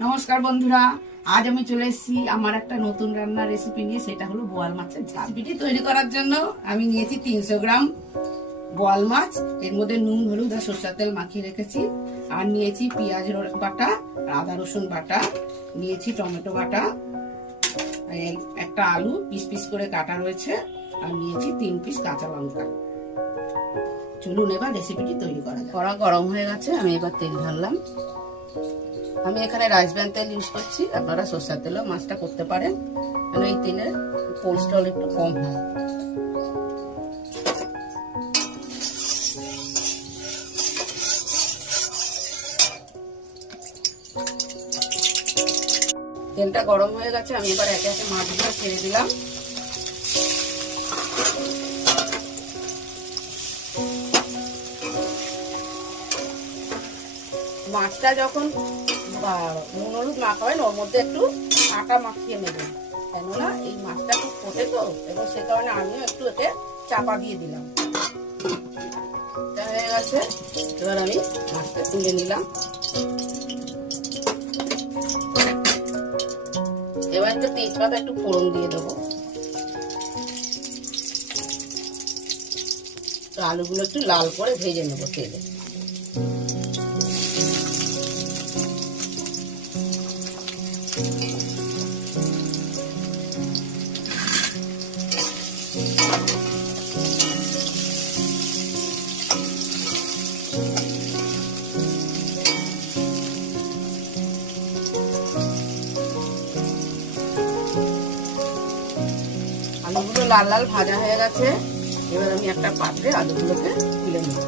নমস্কার বন্ধুরা, আজ আমি চলে এসেছি আমার একটা নতুন রান্নার রেসিপি নিয়ে। সেটা হলো বোয়াল মাছের ঝাল। রেসিপিটি তৈরি করার জন্য আমি নিয়েছি 300 গ্রাম বোয়াল মাছ। এর মধ্যে নুন, হলুদ আর সরষের তেল মাখিয়ে রেখেছি। আর নিয়েছি পেঁয়াজ বাটা, আদা রসুন বাটা, নিয়েছি টমেটো বাটা, একটা আলু পিস পিস করে কাটা রয়েছে, আর নিয়েছি 3 পিস কাঁচা লঙ্কা। চলুন এবার রেসিপিটি তৈরি করা যাক। কড়া গরম হয়ে গেছে, আমি এবার তেল ঢাললাম। আমি এখানে রাইস ব্র্যান তেল ইউজ করছি, আপনারা সরষের তেলও মাছটা করতে পারেন, কারণ এই তেলে কোলেস্ট্রল একটু কম হয়। তেলটা গরম হয়ে গেছে, আমি এবার একে একে মাছগুলো ছেড়ে দিলাম। মাছটা যখন নুন হলুদ মাখাবেন, ওর মধ্যে একটু আটা মাখিয়ে নেবেন, কেননা এই মাছটা খুব ফোটে তো, এবং সে কারণে আমিও একটু এতে চাপা দিয়ে দিলাম। হয়ে গেছে, এবার আমি মাছটা তুলে নিলাম। এবার একটু তেজপাতা একটু ফোড়ন দিয়ে দেবো। আলুগুলো একটু লাল করে ভেজে নেবো তেলে। আলুগুলো লাল লাল ভাজা হয়ে গেছে, এবার আমি একটা পাত্রে আলুগুলোকে তুলে নেব।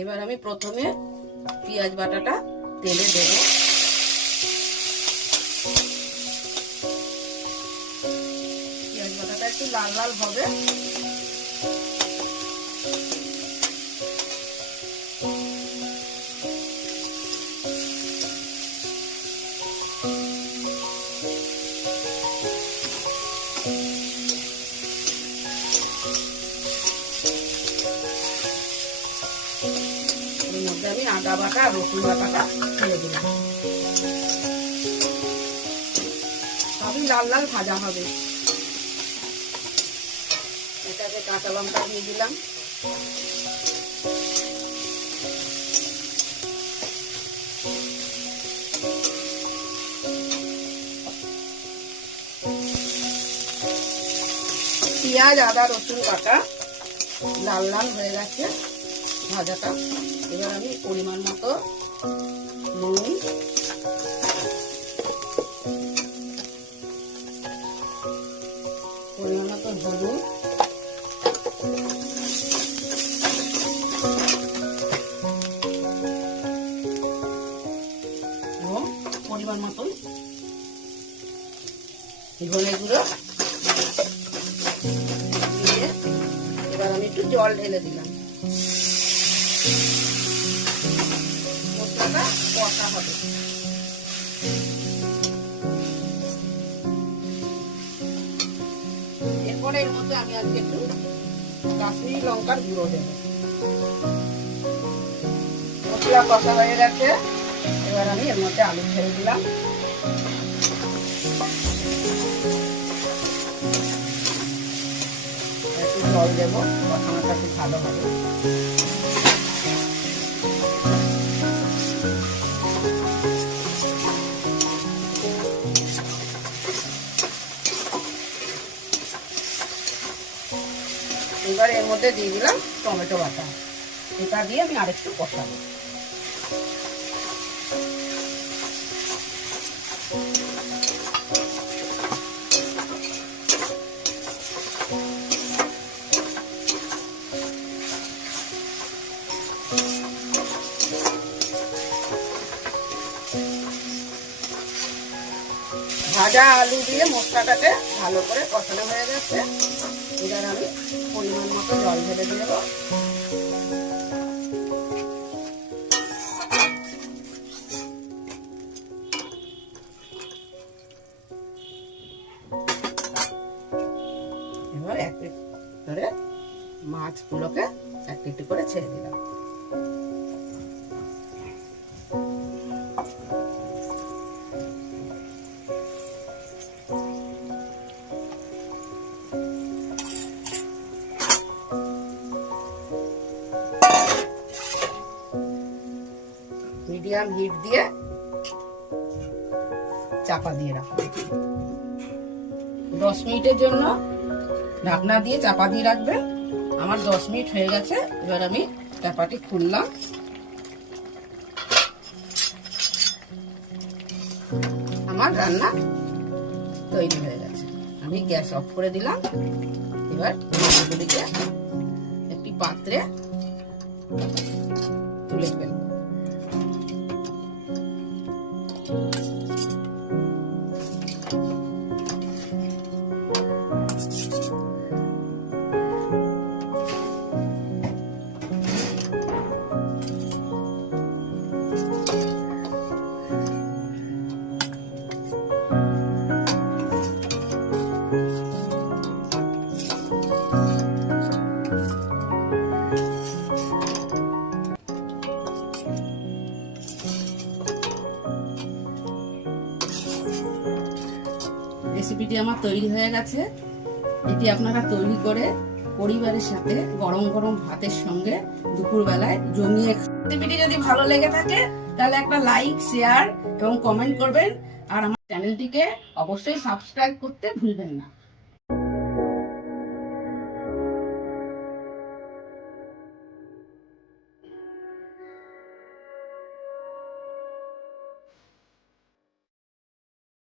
এবার আমি প্রথমে পেঁয়াজ বাটাটা তেলে দেব। পেঁয়াজ বাটাটা একটু লাল লাল হবে। এর মধ্যে আমি আদা বাটা আর রসুন বাটাটা ছেড়ে দিলাম। সবই লাল লাল ভাজা হবে। এটাকে কাঁচা লঙ্কা দিয়ে দিলাম। পেঁয়াজ আদা রসুন বাটা লাল লাল হয়ে গেছে ভাজাটা। এবার আমি পরিমাণ মতো নুন, পরিমাণ মতো হলুদ, এবং পরিমাণ মতন ধনে গুঁড়ো দিয়ে এবার আমি একটু জল ঢেলে দিলাম। মশলাটা কষা হবে। এরপরে এর মধ্যে আমি আজকে একটু কাশ্মীরি লঙ্কার গুঁড়ো দেব। মশলা কষা হয়ে গেছে, এবার আমি এর মধ্যে আলু ছেড়ে দিলাম। একটু জল দেবো, কষানোটা একটু ভালো হবে। এবার এর মধ্যে দিয়ে দিলাম টমেটো বাটা। এটা দিয়ে আমি আরেকটু কষাবো। ভাজা আলু দিয়ে মশলাটাকে ভালো করে কষানো হয়ে গেছে। এবার আমি পরিমাণ মতো জল ঢেলে দেব। এবার এক একটু করে মাছগুলোকে একটু একটু করে ছেড়ে দিলাম। মিডিয়াম হিট দিয়ে চাপা দিয়ে রাখবো 10 মিনিটের জন্য। ঢাকনা দিয়ে চাপা দিয়ে রাখবেন। আমার 10 মিনিট হয়ে গেছে। এবার আমি চাপাটি খুললাম। আমার রান্না তৈরি হয়ে গেছে। আমি গ্যাস অফ করে দিলাম। এবার এগুলিকে একটি পাত্রে তুলে ফেলবো। রেসিপিটি আমার তৈরি হয়ে গেছে। এটি আপনারা তৈরি করে পরিবারের সাথে গরম গরম ভাতের সঙ্গে দুপুরবেলায় জমিয়ে। রেসিপিটি যদি ভালো লেগে থাকে তাহলে একটা লাইক, শেয়ার এবং কমেন্ট করবেন। আর আমার চ্যানেলটিকে অবশ্যই সাবস্ক্রাইব করতে ভুলবেন না।